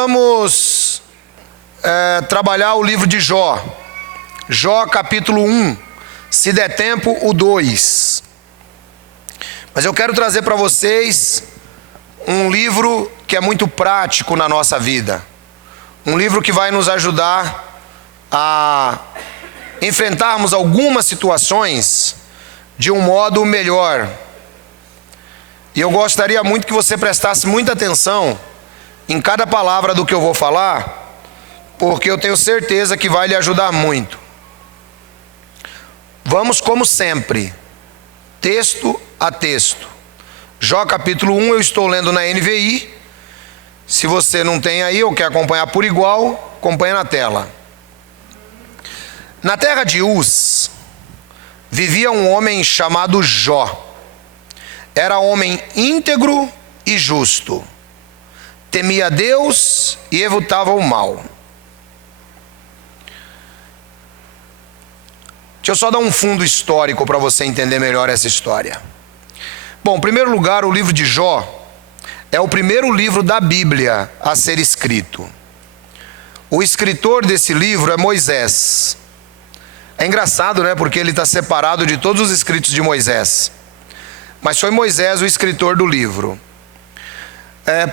Vamos trabalhar o livro de Jó. Jó capítulo 1, se der tempo o 2. Mas eu quero trazer para vocês um livro que é muito prático na nossa vida. Um livro que vai nos ajudar a enfrentarmos algumas situações de um modo melhor. E eu gostaria muito que você prestasse muita atenção em cada palavra do que eu vou falar, porque eu tenho certeza que vai lhe ajudar muito. Vamos, como sempre, texto a texto. Jó capítulo 1, eu estou lendo na NVI. Se você não tem aí ou quer acompanhar por igual, acompanha na tela. Na terra de Uz, vivia um homem chamado Jó. Era homem íntegro e justo. Temia a Deus e evitava o mal. Deixa eu só dar um fundo histórico para você entender melhor essa história. Bom, em primeiro lugar, o livro de Jó é o primeiro livro da Bíblia a ser escrito. O escritor desse livro é Moisés. É engraçado, né? Porque ele está separado de todos os escritos de Moisés. Mas foi Moisés o escritor do livro.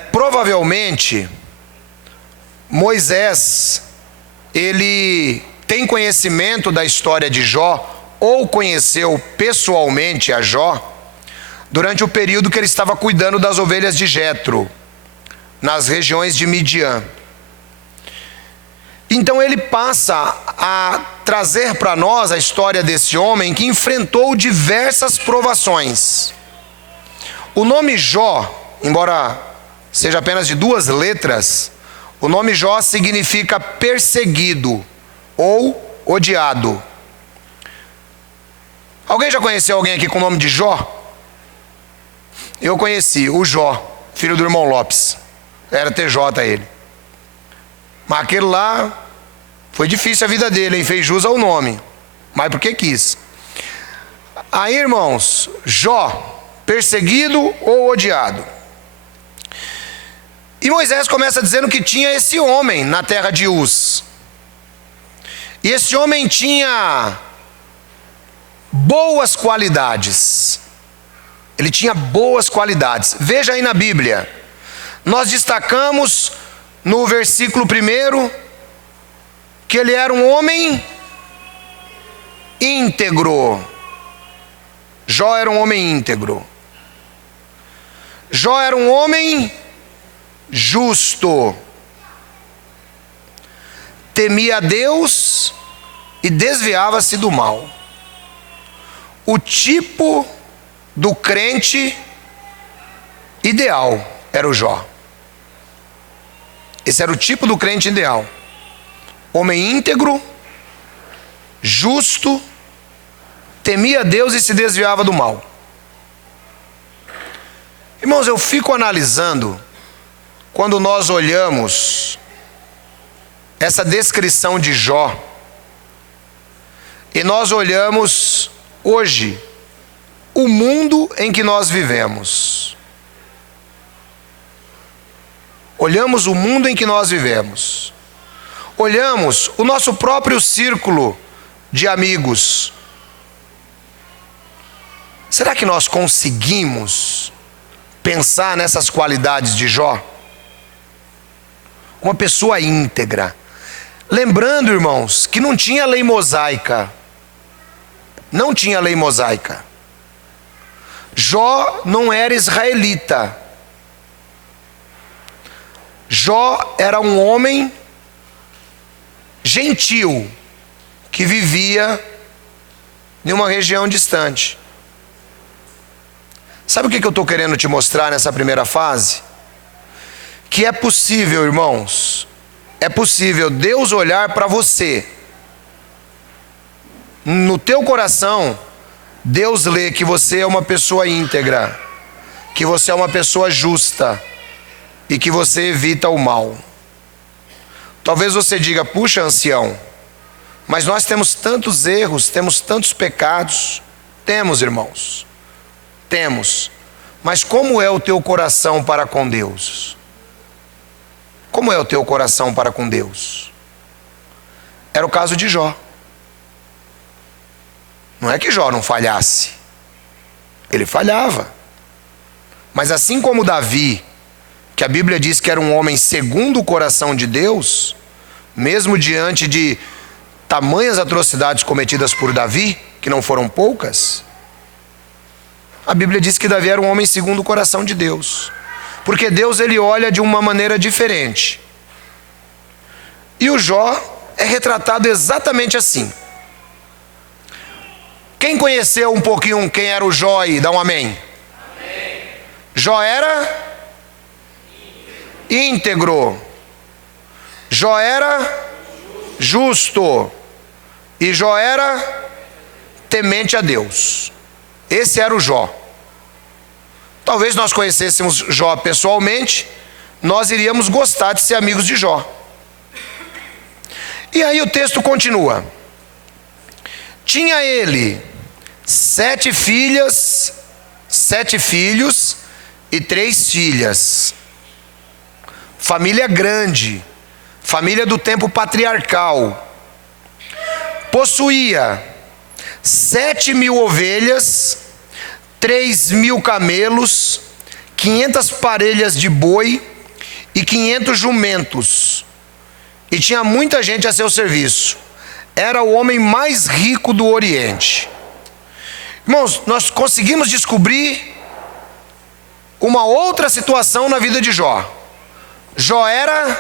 Provavelmente, Moisés, ele tem conhecimento da história de Jó, ou conheceu pessoalmente a Jó, durante o período que ele estava cuidando das ovelhas de Jetro, nas regiões de Midian. Então ele passa a trazer para nós a história desse homem que enfrentou diversas provações. O nome Jó, embora seja apenas de 2 letras, o nome Jó significa perseguido ou odiado. Alguém já conheceu alguém aqui com o nome de Jó? Eu conheci o Jó, filho do irmão Lopes. Era TJ ele. Mas aquele lá, foi difícil a vida dele, hein? Fez jus ao nome, mas porque quis. Aí, irmãos, Jó, perseguido ou odiado. E Moisés começa dizendo que tinha esse homem na terra de Uz. E esse homem tinha boas qualidades. Ele tinha boas qualidades. Veja aí na Bíblia. Nós destacamos no versículo 1 que ele era um homem íntegro. Jó era um homem íntegro. Jó era um homem justo. Temia a Deus e desviava-se do mal. O tipo do crente ideal era o Jó. Esse era o tipo do crente ideal. Homem íntegro, justo, temia a Deus e se desviava do mal. Irmãos, eu fico analisando, quando nós olhamos essa descrição de Jó, e nós olhamos hoje o mundo em que nós vivemos. Olhamos o mundo em que nós vivemos. Olhamos o nosso próprio círculo de amigos. Será que nós conseguimos pensar nessas qualidades de Jó? Uma pessoa íntegra. Lembrando, irmãos, que não tinha lei mosaica. Não tinha lei mosaica. Jó não era israelita. Jó era um homem gentil que vivia em uma região distante. Sabe o que eu estou querendo te mostrar nessa primeira fase? Que é possível, irmãos, é possível Deus olhar para você. No teu coração, Deus lê que você é uma pessoa íntegra, que você é uma pessoa justa e que você evita o mal. Talvez você diga: puxa, ancião, mas nós temos tantos erros, temos tantos pecados. Temos, irmãos, temos. Mas como é o teu coração para com Deus? Como é o teu coração para com Deus? Era o caso de Jó. Não é que Jó não falhasse. Ele falhava. Mas assim como Davi, que a Bíblia diz que era um homem segundo o coração de Deus, mesmo diante de tamanhas atrocidades cometidas por Davi, que não foram poucas, a Bíblia diz que Davi era um homem segundo o coração de Deus. Porque Deus, ele olha de uma maneira diferente. E o Jó é retratado exatamente assim. Quem conheceu um pouquinho quem era o Jó aí? Dá um amém. Amém. Jó era íntegro. Jó era justo. E Jó era temente a Deus. Esse era o Jó. Talvez nós conhecêssemos Jó pessoalmente, nós iríamos gostar de ser amigos de Jó. E aí o texto continua. Tinha ele 7 filhas, 7 filhos e 3 filhas. Família grande, família do tempo patriarcal. Possuía 7.000 ovelhas, 3.000 camelos, 500 parelhas de boi e 500 jumentos. E tinha muita gente a seu serviço. Era o homem mais rico do Oriente. Irmãos, nós conseguimos descobrir uma outra situação na vida de Jó. Jó era...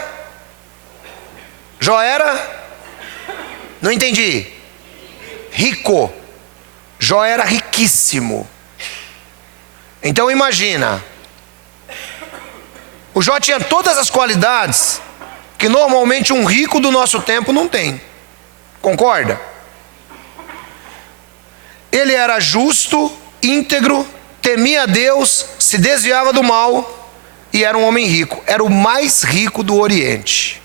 Não entendi. Rico. Jó era riquíssimo. Então imagina. O Jó tinha todas as qualidades que normalmente um rico do nosso tempo não tem. Concorda? Ele era justo, íntegro, temia a Deus, se desviava do mal e era um homem rico. Era o mais rico do Oriente.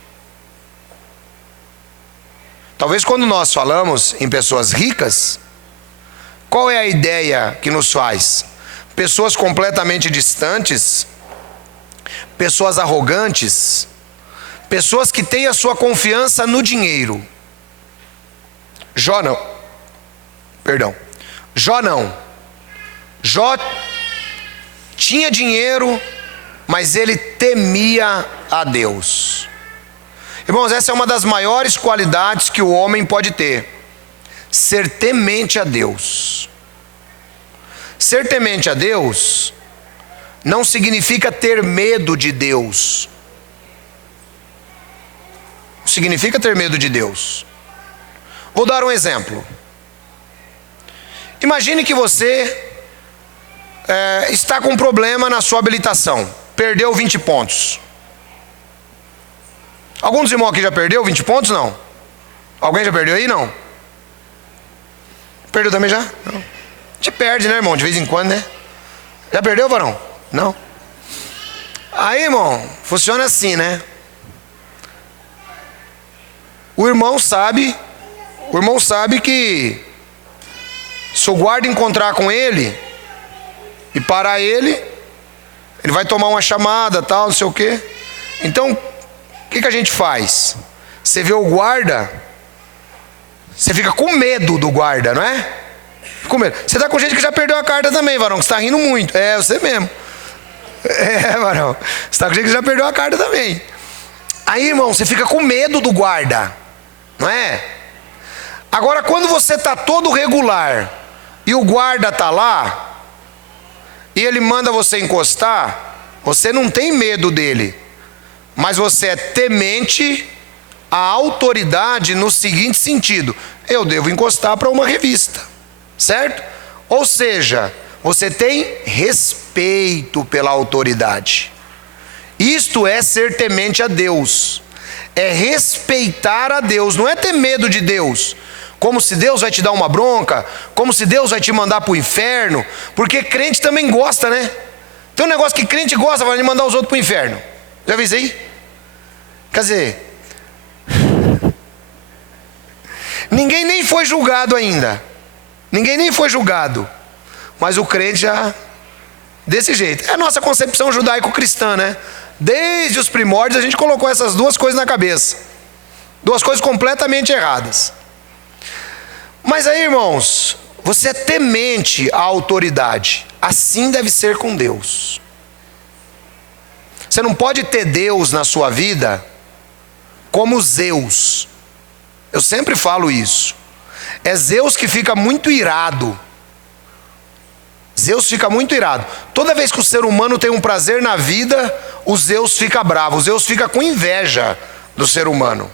Talvez quando nós falamos em pessoas ricas, qual é a ideia que nos faz? Pessoas completamente distantes, pessoas arrogantes, pessoas que têm a sua confiança no dinheiro. Jó não. Jó tinha dinheiro, mas ele temia a Deus. Irmãos, essa é uma das maiores qualidades que o homem pode ter: ser temente a Deus. Ser temente a Deus não significa ter medo de Deus. Não significa ter medo de Deus. Vou dar um exemplo. Imagine que você está com um problema na sua habilitação. Perdeu 20 pontos. Algum dos irmãos aqui já perdeu 20 pontos? Não? Alguém já perdeu aí? Não? Perdeu também já? Não. A gente perde, né, irmão? De vez em quando, né? Já perdeu, varão? Não? Aí, irmão, funciona assim, né? O irmão sabe que se o guarda encontrar com ele e parar ele vai tomar uma chamada, tal, não sei o quê. Então, o que a gente faz? Você vê o guarda, você fica com medo do guarda, não é? Com medo. Você está com gente que já perdeu a carta também, varão, que você está rindo muito. É, você mesmo. É, varão. Você está com gente que já perdeu a carta também. Aí, irmão, você fica com medo do guarda, não é? Agora, quando você está todo regular e o guarda está lá e ele manda você encostar, você não tem medo dele, mas você é temente à autoridade no seguinte sentido: eu devo encostar para uma revista, certo? Ou seja, você tem respeito pela autoridade. Isto é ser temente a Deus, é respeitar a Deus, não é ter medo de Deus, como se Deus vai te dar uma bronca, como se Deus vai te mandar para o inferno, porque crente também gosta, né? Tem um negócio que crente gosta, vai mandar os outros para o inferno. Já viu isso aí? Quer dizer, ninguém nem foi julgado ainda, mas o crente já, desse jeito. É a nossa concepção judaico-cristã, né? Desde os primórdios a gente colocou essas duas coisas na cabeça. Duas coisas completamente erradas. Mas aí, irmãos, você é temente à autoridade. Assim deve ser com Deus. Você não pode ter Deus na sua vida como Zeus. Eu sempre falo isso. É Zeus que fica muito irado. Zeus fica muito irado. Toda vez que o ser humano tem um prazer na vida, o Zeus fica bravo. O Zeus fica com inveja do ser humano.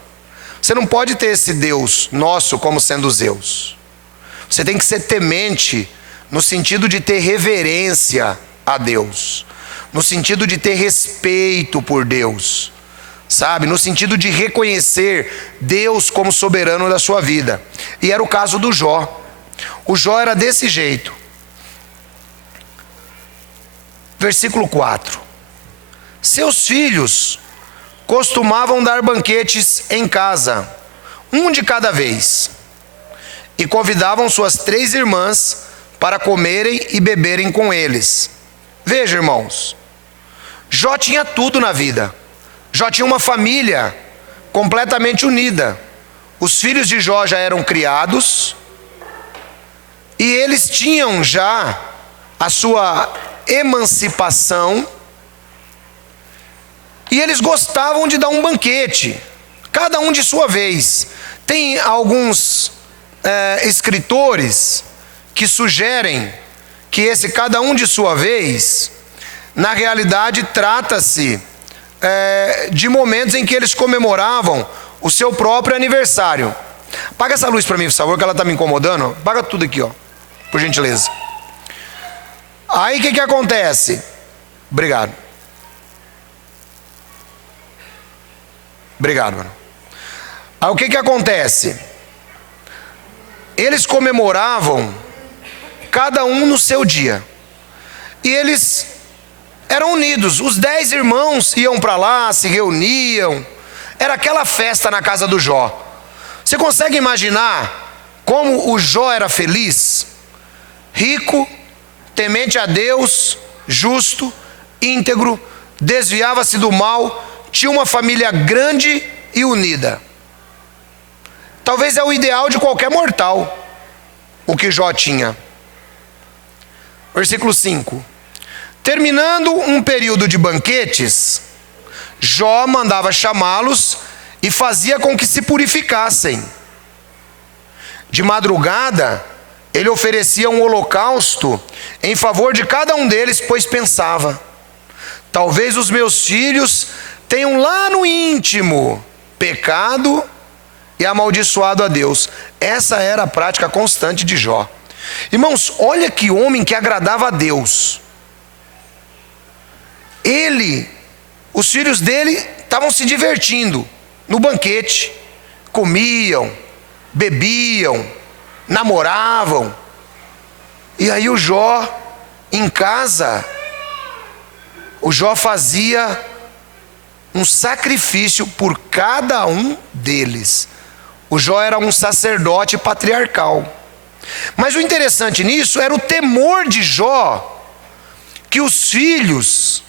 Você não pode ter esse Deus nosso como sendo Zeus. Você tem que ser temente no sentido de ter reverência a Deus, no sentido de ter respeito por Deus, sabe? No sentido de reconhecer Deus como soberano da sua vida. E era o caso do Jó. O Jó era desse jeito. Versículo 4. Seus filhos costumavam dar banquetes em casa, um de cada vez, e convidavam suas 3 irmãs para comerem e beberem com eles. Veja, irmãos, Jó tinha tudo na vida. Jó tinha uma família completamente unida. Os filhos de Jó já eram criados e eles tinham já a sua emancipação. E eles gostavam de dar um banquete, cada um de sua vez. Tem alguns escritores que sugerem que esse cada um de sua vez, na realidade trata-se de momentos em que eles comemoravam o seu próprio aniversário. Apaga essa luz para mim, por favor, que ela está me incomodando. Apaga tudo aqui, ó, por gentileza. Aí o que acontece? Obrigado. Obrigado, mano. Aí o que acontece? Eles comemoravam cada um no seu dia. E eles eram unidos. Os 10 irmãos iam para lá, se reuniam. Era aquela festa na casa do Jó. Você consegue imaginar como o Jó era feliz? Rico, temente a Deus, justo, íntegro, desviava-se do mal, tinha uma família grande e unida. Talvez é o ideal de qualquer mortal, o que Jó tinha. Versículo 5. Terminando um período de banquetes, Jó mandava chamá-los e fazia com que se purificassem. De madrugada, ele oferecia um holocausto em favor de cada um deles, pois pensava: talvez os meus filhos tenham lá no íntimo pecado e amaldiçoado a Deus. Essa era a prática constante de Jó. Irmãos, olha que homem que agradava a Deus. Os filhos dele estavam se divertindo no banquete, comiam, bebiam, namoravam. E aí o Jó, em casa, o Jó fazia um sacrifício por cada um deles. O Jó era um sacerdote patriarcal. Mas o interessante nisso era o temor de Jó que os filhos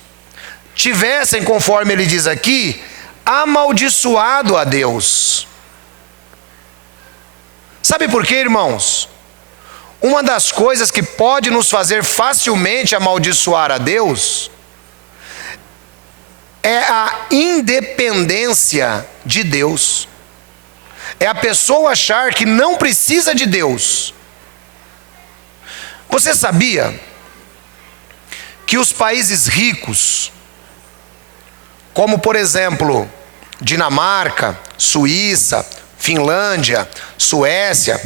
tivessem, conforme ele diz aqui, amaldiçoado a Deus. Sabe por quê, irmãos? Uma das coisas que pode nos fazer facilmente amaldiçoar a Deus é a independência de Deus. É a pessoa achar que não precisa de Deus. Você sabia que os países ricos, como por exemplo Dinamarca, Suíça, Finlândia, Suécia,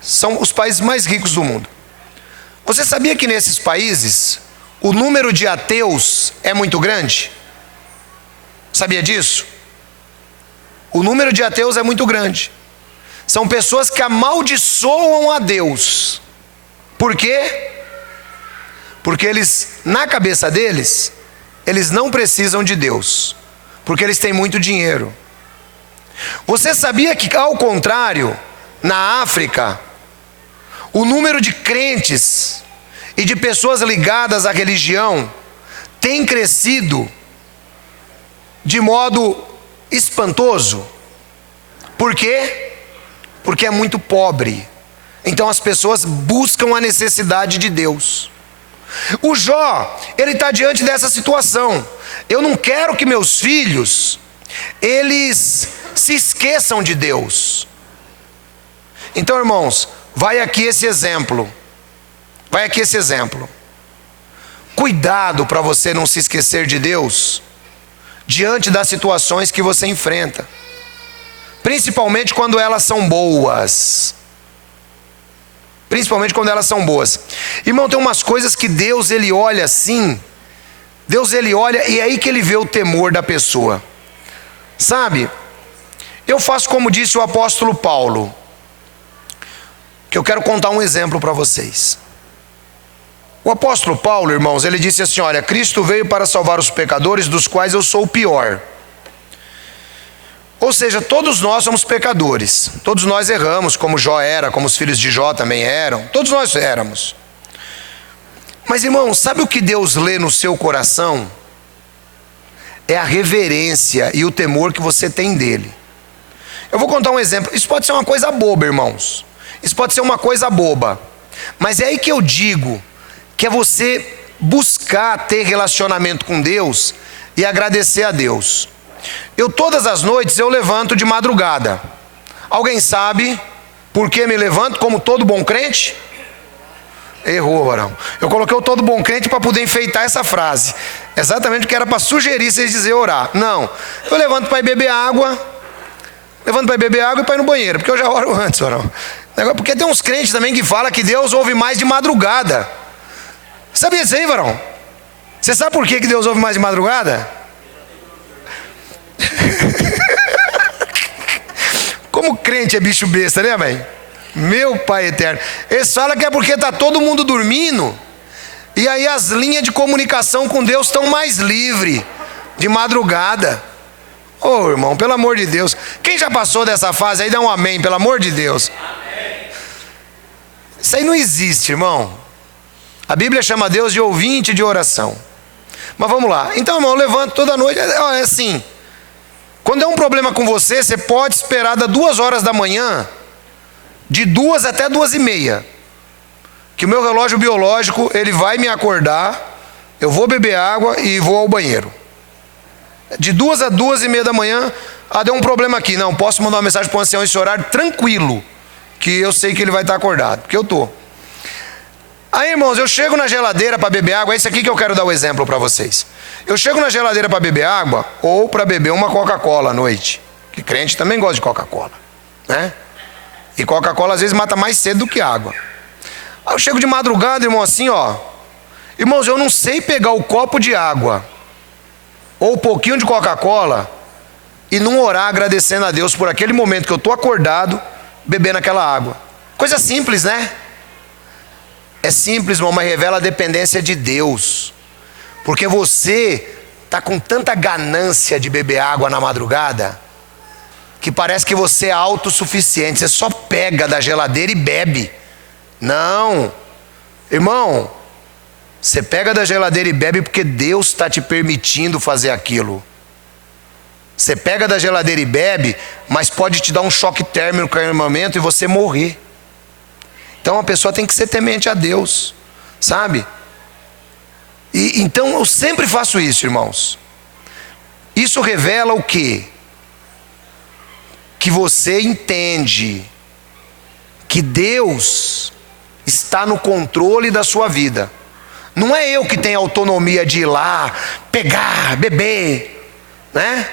são os países mais ricos do mundo? Você sabia que nesses países o número de ateus é muito grande? Sabia disso? O número de ateus é muito grande. São pessoas que amaldiçoam a Deus. Por quê? Porque eles, na cabeça deles, eles não precisam de Deus, porque eles têm muito dinheiro. Você sabia que, ao contrário, na África, o número de crentes e de pessoas ligadas à religião tem crescido de modo espantoso. Por quê? Porque é muito pobre. Então as pessoas buscam a necessidade de Deus. O Jó, ele está diante dessa situação. Eu não quero que meus filhos, eles se esqueçam de Deus. Então, irmãos, vai aqui esse exemplo. Cuidado para você não se esquecer de Deus diante das situações que você enfrenta, principalmente quando elas são boas. Irmão, tem umas coisas que Deus, ele olha assim. Deus, ele olha e é aí que ele vê o temor da pessoa. Sabe, eu faço como disse o apóstolo Paulo, que eu quero contar um exemplo para vocês. O apóstolo Paulo, irmãos, ele disse assim: olha, Cristo veio para salvar os pecadores, dos quais eu sou o pior. Ou seja, todos nós somos pecadores, todos nós erramos, como Jó era, como os filhos de Jó também eram, todos nós éramos. Mas, irmão, sabe o que Deus lê no seu coração? É a reverência e o temor que você tem dele. Eu vou contar um exemplo. Isso pode ser uma coisa boba, irmãos. Isso pode ser uma coisa boba. Mas é aí que eu digo que é você buscar ter relacionamento com Deus e agradecer a Deus. Todas as noites eu levanto de madrugada. Alguém sabe por que me levanto como todo bom crente? Errou, varão. Eu coloquei o todo bom crente para poder enfeitar essa frase. Exatamente porque era para sugerir vocês dizer orar. Não, eu levanto para ir beber água. E para ir no banheiro, porque eu já oro antes, varão. Porque tem uns crentes também que falam que Deus ouve mais de madrugada. Sabia disso aí, varão? Você sabe por que Deus ouve mais de madrugada? Como crente é bicho besta, né, mãe? Meu Pai eterno. Eles falam que é porque está todo mundo dormindo, e aí as linhas de comunicação com Deus estão mais livres de madrugada. Ô, irmão, pelo amor de Deus. Quem já passou dessa fase aí, dá um amém, pelo amor de Deus. Amém. Isso aí não existe, irmão. A Bíblia chama Deus de ouvinte de oração. Mas vamos lá. Então, irmão, eu levanto toda noite. É assim. Quando é um problema com você, você pode esperar das 2 horas da manhã, de 2 até 2:30, que o meu relógio biológico, ele vai me acordar, eu vou beber água e vou ao banheiro. De 2 a 2:30 da manhã, deu um problema aqui. Não, posso mandar uma mensagem para o ancião esse horário tranquilo, que eu sei que ele vai estar acordado, porque eu estou. Aí, irmãos, eu chego na geladeira para beber água. É isso aqui que eu quero dar o exemplo para vocês. Eu chego na geladeira para beber água, ou para beber uma Coca-Cola à noite, que crente também gosta de Coca-Cola, né? E Coca-Cola às vezes mata mais cedo do que água. Aí eu chego de madrugada, irmão, assim, ó. Irmãos, eu não sei pegar o copo de água ou um pouquinho de Coca-Cola e não orar agradecendo a Deus por aquele momento que eu estou acordado bebendo aquela água. Coisa simples, né? É simples, irmão, mas revela a dependência de Deus. Porque você está com tanta ganância de beber água na madrugada, que parece que você é autossuficiente. Você só pega da geladeira e bebe. Não, irmão, você pega da geladeira e bebe porque Deus está te permitindo fazer aquilo. Você pega da geladeira e bebe, mas pode te dar um choque térmico no momento e você morrer. Então a pessoa tem que ser temente a Deus, sabe? Então eu sempre faço isso, irmãos. Isso revela o quê? Que você entende que Deus está no controle da sua vida. Não é eu que tenho autonomia de ir lá, pegar, beber, né?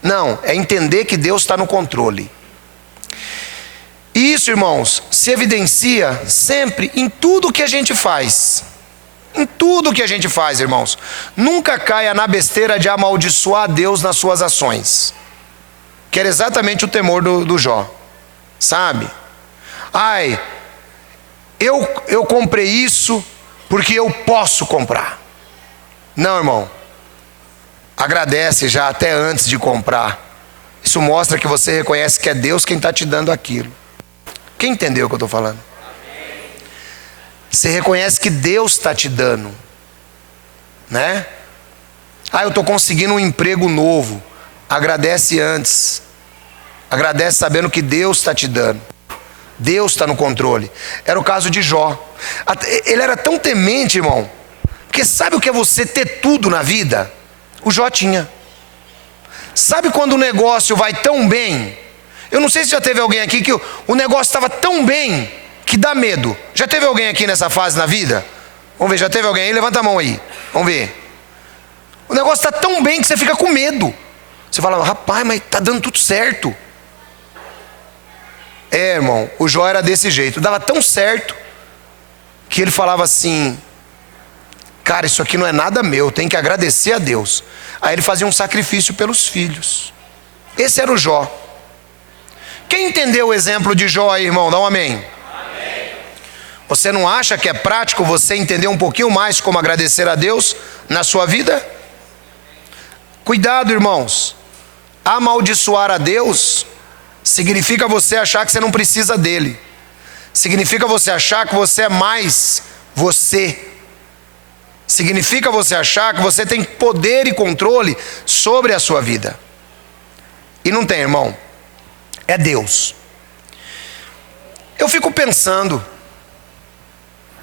Não, é entender que Deus está no controle. E isso, irmãos, se evidencia sempre em tudo que a gente faz. Em tudo que a gente faz, irmãos. Nunca caia na besteira de amaldiçoar Deus nas suas ações. Que era exatamente o temor do Jó. Sabe? Ai, eu comprei isso porque eu posso comprar. Não, irmão. Agradece já até antes de comprar. Isso mostra que você reconhece que é Deus quem está te dando aquilo. Quem entendeu o que eu estou falando? Você reconhece que Deus está te dando, né? Eu estou conseguindo um emprego novo. Agradece antes. Agradece sabendo que Deus está te dando. Deus está no controle. Era o caso de Jó. Ele era tão temente, irmão, porque sabe o que é você ter tudo na vida? O Jó tinha. Sabe quando o negócio vai tão bem? Eu não sei se já teve alguém aqui que o negócio estava tão bem que dá medo. Já teve alguém aqui nessa fase na vida? Vamos ver, já teve alguém aí? Levanta a mão aí. Vamos ver. O negócio está tão bem que você fica com medo. Você fala, rapaz, mas está dando tudo certo. Irmão, o Jó era desse jeito. Dava tão certo que ele falava assim, cara, isso aqui não é nada meu, tem que agradecer a Deus. Aí ele fazia um sacrifício pelos filhos. Esse era o Jó. Quem entendeu o exemplo de Jó aí, irmão? Dá um amém. Amém. Você não acha que é prático você entender um pouquinho mais como agradecer a Deus na sua vida? Cuidado, irmãos. Amaldiçoar a Deus significa você achar que você não precisa dele. Significa você achar que você é mais você. Significa você achar que você tem poder e controle sobre a sua vida. E não tem, irmão. É Deus. Eu fico pensando,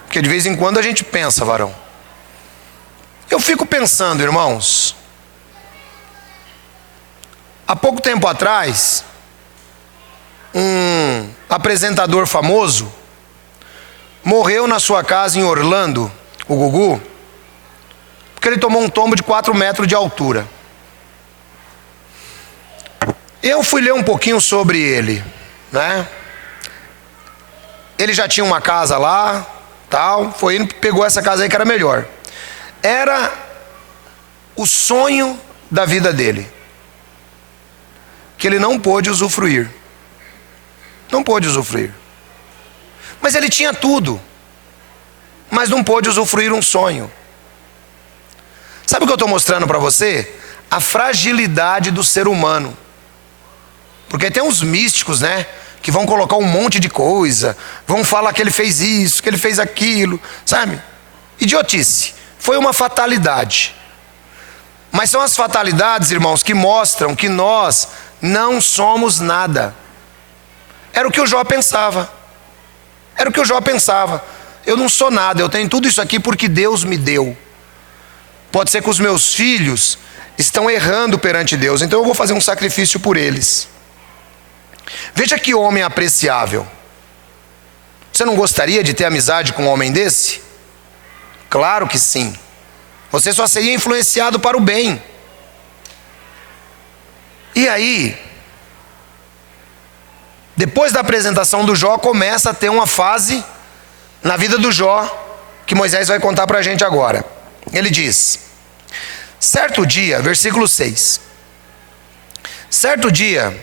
porque de vez em quando a gente pensa, varão. Eu fico pensando, irmãos. Há pouco tempo atrás, um apresentador famoso morreu na sua casa em Orlando, o Gugu, porque ele tomou um tombo de 4 metros de altura. Eu fui ler um pouquinho sobre ele, né? Ele já tinha uma casa lá, tal, foi indo, pegou essa casa aí que era melhor. Era o sonho da vida dele, que ele não pôde usufruir. Não pôde usufruir. Mas ele tinha tudo, mas não pôde usufruir um sonho. Sabe o que eu estou mostrando para você? A fragilidade do ser humano. Porque tem uns místicos, né? Que vão colocar um monte de coisa, vão falar que ele fez isso, que ele fez aquilo, sabe? Idiotice. Foi uma fatalidade. Mas são as fatalidades, irmãos, que mostram que nós não somos nada. Era o que o Jó pensava. Era o que o Jó pensava. Eu não sou nada, eu tenho tudo isso aqui porque Deus me deu. Pode ser que os meus filhos estão errando perante Deus, então eu vou fazer um sacrifício por eles. Veja que homem apreciável. Você não gostaria de ter amizade com um homem desse? Claro que sim. Você só seria influenciado para o bem. E aí, depois da apresentação do Jó, começa a ter uma fase na vida do Jó, que Moisés vai contar para a gente agora. Ele diz, certo dia, versículo 6. Certo dia,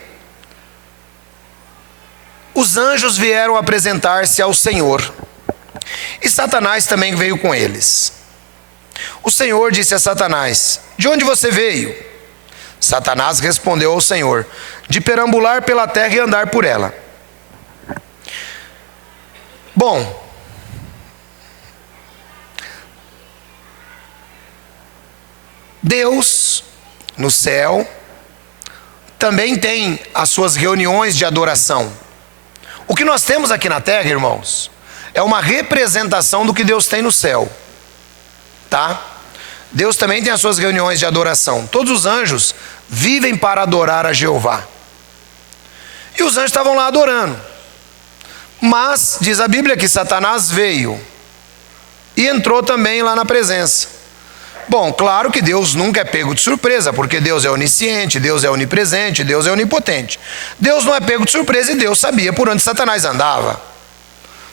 os anjos vieram apresentar-se ao Senhor, e Satanás também veio com eles. O Senhor disse a Satanás, de onde você veio? Satanás respondeu ao Senhor, de perambular pela terra e andar por ela. Bom, Deus, no céu, também tem as suas reuniões de adoração. O que nós temos aqui na terra, irmãos, é uma representação do que Deus tem no céu, tá? Deus também tem as suas reuniões de adoração. Todos os anjos vivem para adorar a Jeová. E os anjos estavam lá adorando. Mas, diz a Bíblia que Satanás veio e entrou também lá na presença. Bom, claro que Deus nunca é pego de surpresa, porque Deus é onisciente, Deus é onipresente, Deus é onipotente. Deus não é pego de surpresa e Deus sabia por onde Satanás andava.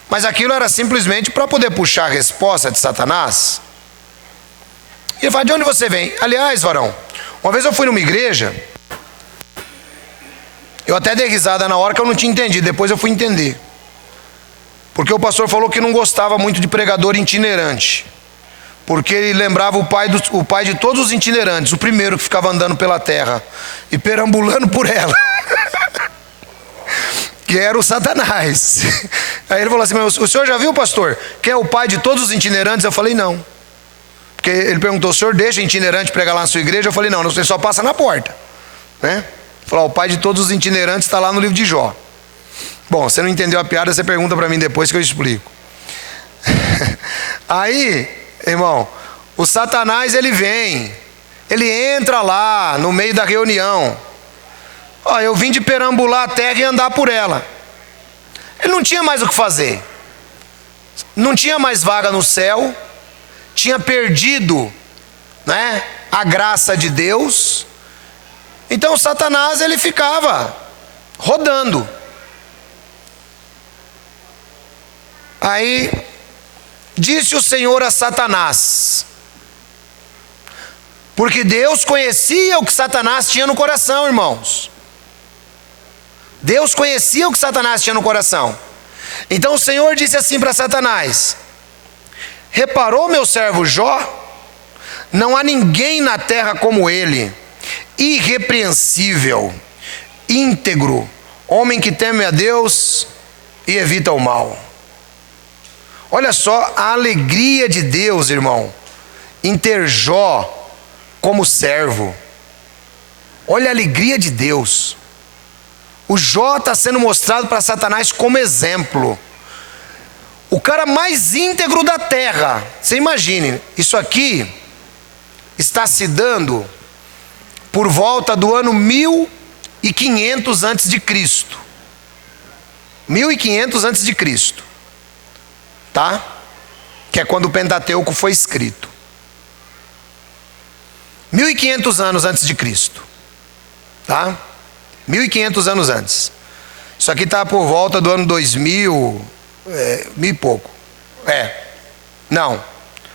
Mas aquilo era simplesmente para poder puxar a resposta de Satanás. E ele fala, de onde você vem? Aliás, varão, uma vez eu fui numa igreja, eu até dei risada na hora que eu não tinha entendido, depois eu fui entender. Porque o pastor falou que não gostava muito de pregador itinerante. Porque ele lembrava o pai de todos os itinerantes, o primeiro que ficava andando pela terra e perambulando por ela, que era o Satanás. Aí ele falou assim, mas o senhor já viu, pastor, quem é o pai de todos os itinerantes? Eu falei, não. Porque ele perguntou: o senhor deixa itinerante pregar lá na sua igreja? Eu falei: não, você só passa na porta, né? Falou: o pai de todos os itinerantes está lá no livro de Jó. Bom, você não entendeu a piada, você pergunta para mim depois que eu explico. Aí, irmão, o Satanás ele vem, ele entra lá no meio da reunião. Ó, eu vim de perambular a terra e andar por ela. Ele não tinha mais o que fazer, não tinha mais vaga no céu, tinha perdido, né, a graça de Deus. Então o Satanás ele ficava rodando. Aí disse o Senhor a Satanás, porque Deus conhecia o que Satanás tinha no coração, irmãos. Deus conhecia o que Satanás tinha no coração. Então o Senhor disse assim para Satanás: reparou meu servo Jó? Não há ninguém na terra como ele, irrepreensível, íntegro, homem que teme a Deus e evita o mal. Olha só a alegria de Deus, irmão, em ter Jó como servo. Olha a alegria de Deus. O Jó está sendo mostrado para Satanás como exemplo. O cara mais íntegro da terra. Você imagine, isso aqui está se dando por volta do ano 1500 antes de Cristo. 1500 antes de Cristo. Tá? Que é quando o Pentateuco foi escrito. 1500 anos antes de Cristo. Tá? 1500 anos antes. Isso aqui está por volta do ano 2000, mil e pouco. Não.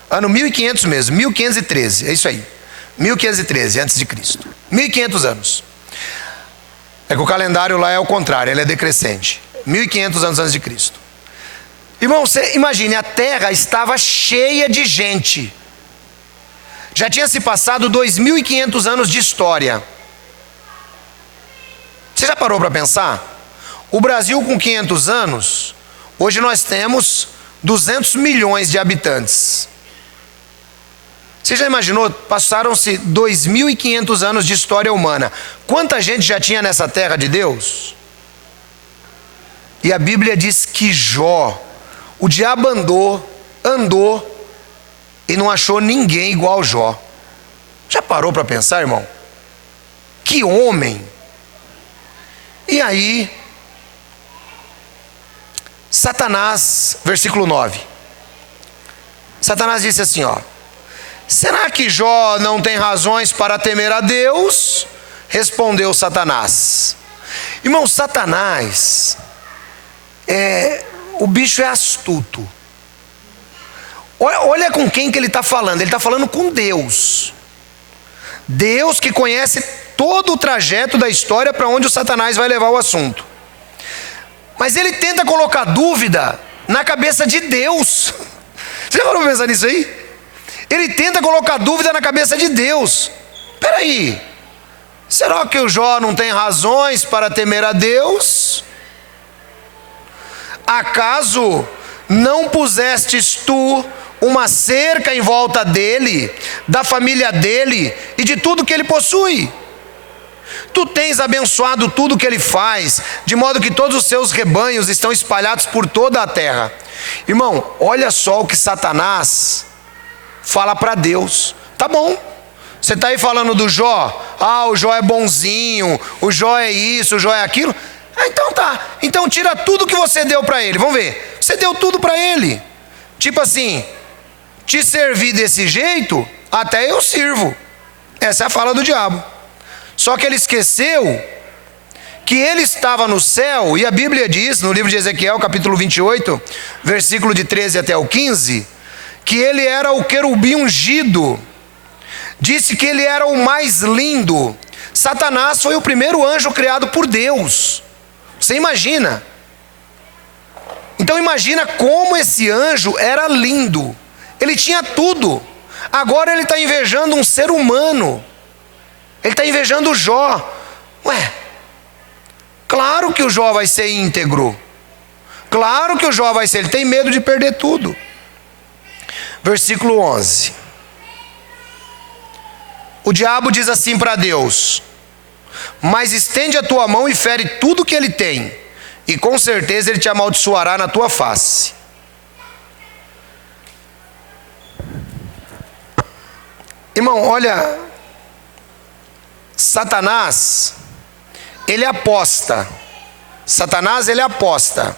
Ano 1500 mesmo, 1513, é isso aí. 1513 antes de Cristo. 1500 anos. É que o calendário lá é o contrário, ele é decrescente. 1500 anos antes de Cristo. Irmão, você imagine, a terra estava cheia de gente. Já tinha se passado 2500 anos de história. Você já parou para pensar? O Brasil com 500 anos, hoje nós temos 200 milhões de habitantes. Você já imaginou? Passaram-se 2500 anos de história humana. Quanta gente já tinha nessa terra de Deus? E a Bíblia diz que Jó, o diabo andou e não achou ninguém igual Jó. Já parou para pensar, irmão? Que homem! E aí, Satanás, versículo 9. Satanás disse assim, ó: será que Jó não tem razões para temer a Deus? Respondeu Satanás. Irmão, Satanás, o bicho é astuto. Olha com quem que ele está falando. Ele está falando com Deus. Deus que conhece todo o trajeto da história para onde o Satanás vai levar o assunto. Mas ele tenta colocar dúvida na cabeça de Deus. Você já parou para pensar nisso aí? Ele tenta colocar dúvida na cabeça de Deus. Espera aí, será que o Jó não tem razões para temer a Deus? Acaso não pusestes tu uma cerca em volta dele, da família dele e de tudo que ele possui? Tu tens abençoado tudo que ele faz, de modo que todos os seus rebanhos estão espalhados por toda a terra. Irmão, olha só o que Satanás fala para Deus. Tá bom, você está aí falando do Jó, o Jó é bonzinho, o Jó é isso, o Jó é aquilo. Então tá, então tira tudo que você deu para ele. Vamos ver, você deu tudo para ele. Tipo assim, te servir desse jeito, até eu sirvo. Essa é a fala do diabo. Só que ele esqueceu que ele estava no céu, e a Bíblia diz, no livro de Ezequiel, capítulo 28, versículo de 13 até o 15, que ele era o querubim ungido. Disse que ele era o mais lindo. Satanás foi o primeiro anjo criado por Deus. Você imagina? Então imagina como esse anjo era lindo. Ele tinha tudo. Agora ele está invejando um ser humano. Ele está invejando o Jó. Claro que o Jó vai ser íntegro. Claro que o Jó vai ser. Ele tem medo de perder tudo. Versículo 11. O diabo diz assim para Deus: mas estende a tua mão e fere tudo que ele tem, e com certeza ele te amaldiçoará na tua face. Irmão, olha, Satanás, ele aposta. Satanás, ele aposta